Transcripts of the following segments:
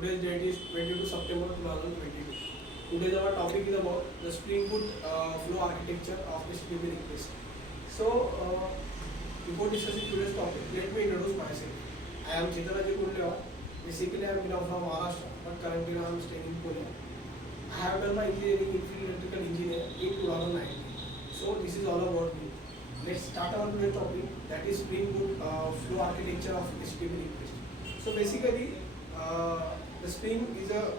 Today's date is 22 September 2022. Today's our topic is about the Spring Boot flow architecture of HTTP request. So, before discussing today's topic, let me introduce myself. I am Chitaraji Kundewa. Basically, I am from Maharashtra, but currently I am staying in Pune. I have done my engineering in field electrical engineer in 2019. So, this is all about me. Let's start our today's topic, that is Spring Boot flow architecture of HTTP request. So basically, the Spring is a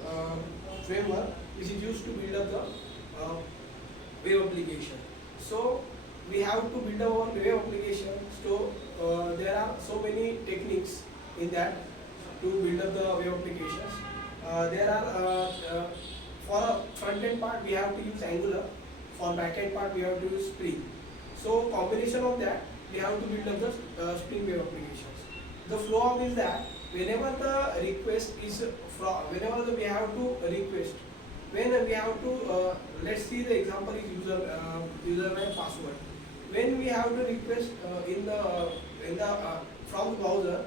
framework which is used to build up the web application. So we have to build our web application. So there are so many techniques in that to build up the web applications. There are for a front end part we have to use Angular. For back end part we have to use Spring. So combination of that we have to build up the Spring web applications. The flow of is that whenever the request is from, whenever we have to request, when we have to let's see the example is username password. When we have to request in the from the browser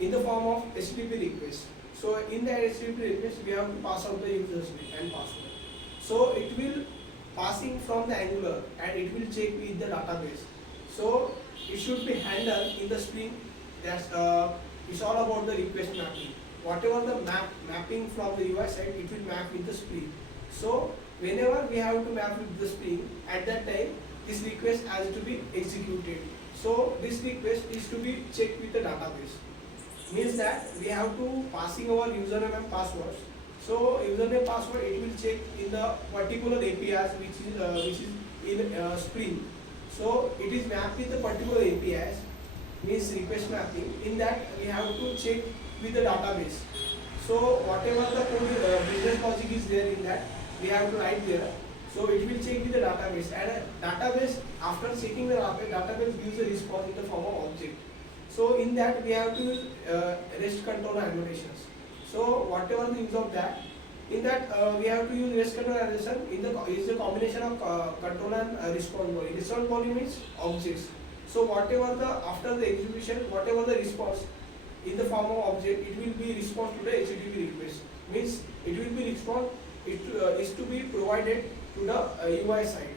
in the form of HTTP request. So in the HTTP request we have to pass out the username and password. So it will passing from the Angular and it will check with the database. So it should be handled in the Spring. That's it's all about the request mapping. Whatever the mapping from the UI side, it will map with the Spring. So whenever we have to map with the Spring, at that time this request has to be executed. So this request is to be checked with the database. Means that we have to passing our username and passwords. So username password it will check in the particular APIs which is in Spring. So it is mapped with the particular APIs, means request mapping. In that we have to check with the database. So whatever the code business logic is there in that we have to write there. So it will check with the database, and database after checking the database gives a response in the form of object. So in that we have to use REST controller annotations. So whatever the use of that, in that we have to use REST controller annotation. In the is the combination of controller and response body. Response body means objects. So whatever the after the execution, whatever the response in the form of object, it will be response to the HTTP request. Means it will be response. It is to be provided to the UI side.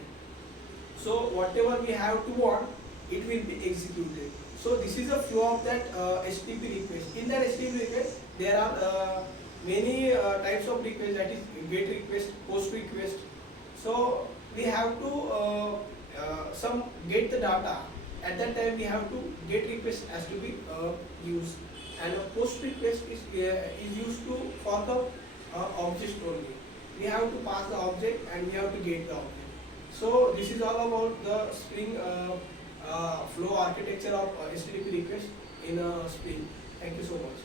So whatever we have to want, it will be executed. So this is the flow of that HTTP request. In that HTTP request, there are many types of requests. That is GET request, POST request. So we have to some get the data. At that time we have to GET request has to be used, and a POST request is used to for the object only. We have to pass the object and we have to get the object. So this is all about the Spring flow architecture of HTTP request in Spring. Thank you so much.